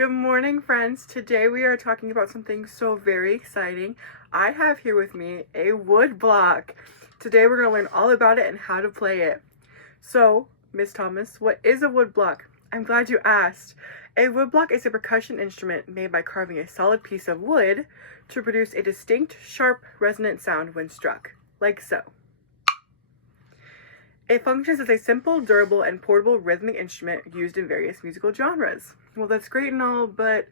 Good morning, friends. Today we are talking about something so very exciting. I have here with me a wood block. Today we're going to learn all about it and how to play it. So, Miss Thomas, what is a wood block? I'm glad you asked. A wood block is a percussion instrument made by carving a solid piece of wood to produce a distinct, sharp, resonant sound when struck, like so. It functions as a simple, durable, and portable rhythmic instrument used in various musical genres. Well, that's great and all, but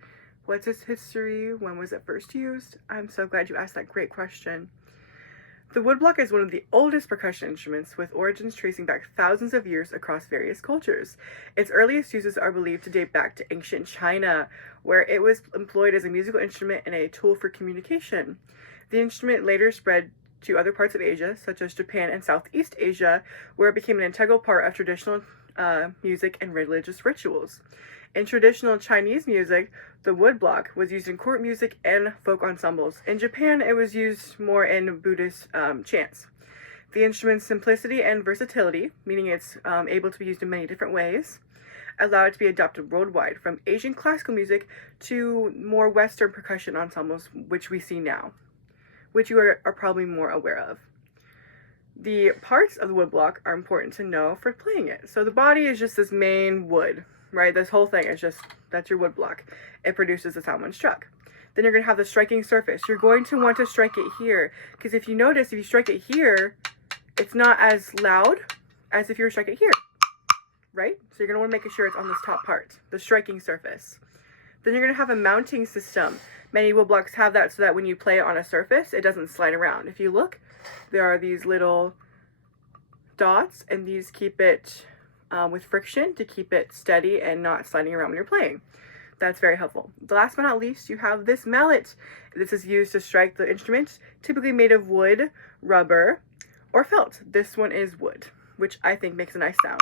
what's its history? When was it first used? I'm so glad you asked that great question. The woodblock is one of the oldest percussion instruments, with origins tracing back thousands of years across various cultures. Its earliest uses are believed to date back to ancient China, where it was employed as a musical instrument and a tool for communication. The instrument later spread to other parts of Asia, such as Japan and Southeast Asia, where it became an integral part of traditional music and religious rituals. In traditional Chinese music, the woodblock was used in court music and folk ensembles. In Japan, it was used more in Buddhist chants. The instrument's simplicity and versatility, meaning it's able to be used in many different ways, allowed it to be adopted worldwide, from Asian classical music to more Western percussion ensembles, which we see now, which you are probably more aware of. The parts of the woodblock are important to know for playing it. So the body is just this main wood, right? This whole thing is just, that's your woodblock. It produces the sound when struck. Then you're going to have the striking surface. You're going to want to strike it here, because if you notice, if you strike it here, it's not as loud as if you were to strike it here, right? So you're going to want to make sure it's on this top part, the striking surface. Then you're going to have a mounting system. Many woodblocks have that so that when you play it on a surface, it doesn't slide around. If you look, there are these little dots, and these keep it with friction to keep it steady and not sliding around when you're playing. That's very helpful. Last but not least, you have this mallet. This is used to strike the instrument, typically made of wood, rubber, or felt. This one is wood, which I think makes a nice sound.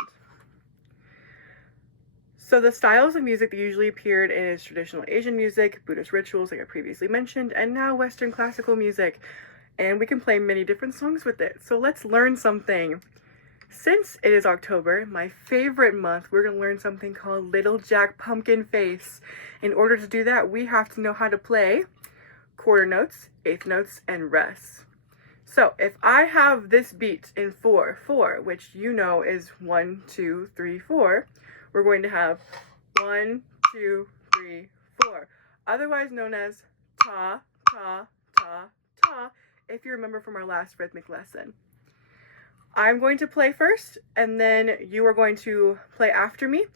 So the styles of music that usually appeared is traditional Asian music, Buddhist rituals like I previously mentioned, and now Western classical music. And we can play many different songs with it. So let's learn something. Since it is October, my favorite month, we're going to learn something called Little Jack Pumpkin Face. In order to do that, we have to know how to play quarter notes, eighth notes, and rests. So if I have this beat in 4/4, which you know is 1, 2, 3, 4, we're going to have 1, 2, 3, 4, otherwise known as ta, ta, ta, ta, if you remember from our last rhythmic lesson. I'm going to play first, and then you are going to play after me.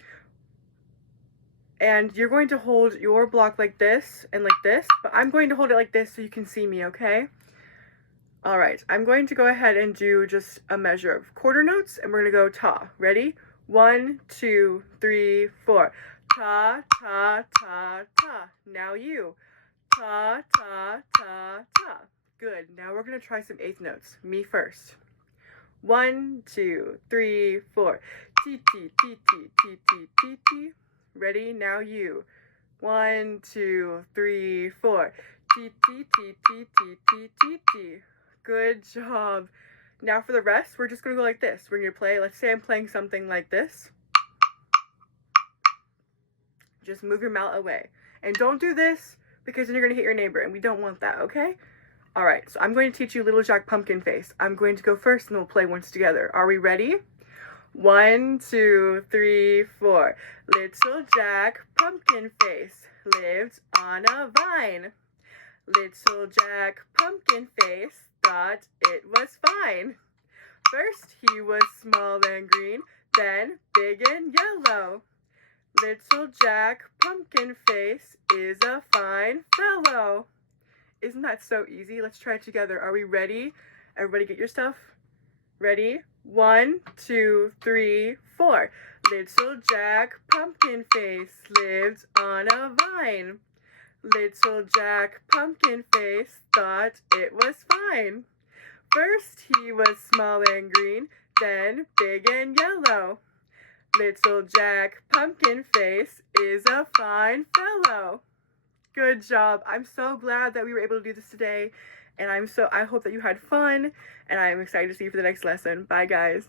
And you're going to hold your block like this and like this, but I'm going to hold it like this so you can see me, okay? All right, I'm going to go ahead and do just a measure of quarter notes, and we're going to go ta. Ready? 1, 2, 3, 4. Ta, ta, ta, ta. Now you. Ta, ta, ta, ta. Good. Now we're going to try some eighth notes. Me first. 1, 2, 3, 4. T, T, T, T, T, T, T, T. Ready? Now you. 1, 2, 3, 4. T, T, T, T, T, T, T, T. Good job. Now for the rest, we're just going to go like this. We're going to play, let's say I'm playing something like this. Just move your mallet away. And don't do this, because then you're going to hit your neighbor, and we don't want that, okay? All right, so I'm going to teach you Little Jack Pumpkin Face. I'm going to go first, and we'll play once together. Are we ready? 1, 2, 3, 4. Little Jack Pumpkin Face lived on a vine. Little Jack Pumpkin Face thought it was fine. First he was small and green, then big and yellow. Little Jack Pumpkin Face is a fine fellow. Isn't that so easy? Let's try it together. Are we ready? Everybody get your stuff. Ready? 1, 2, 3, 4. Little Jack Pumpkin Face lived on a vine. Little Jack Pumpkin Face thought it was fine. First he was small and green, then big and yellow. Little Jack Pumpkin Face is a fine fellow. Good job. I'm so glad that we were able to do this today, and I hope that you had fun, and I'm excited to see you for the next lesson. Bye, guys.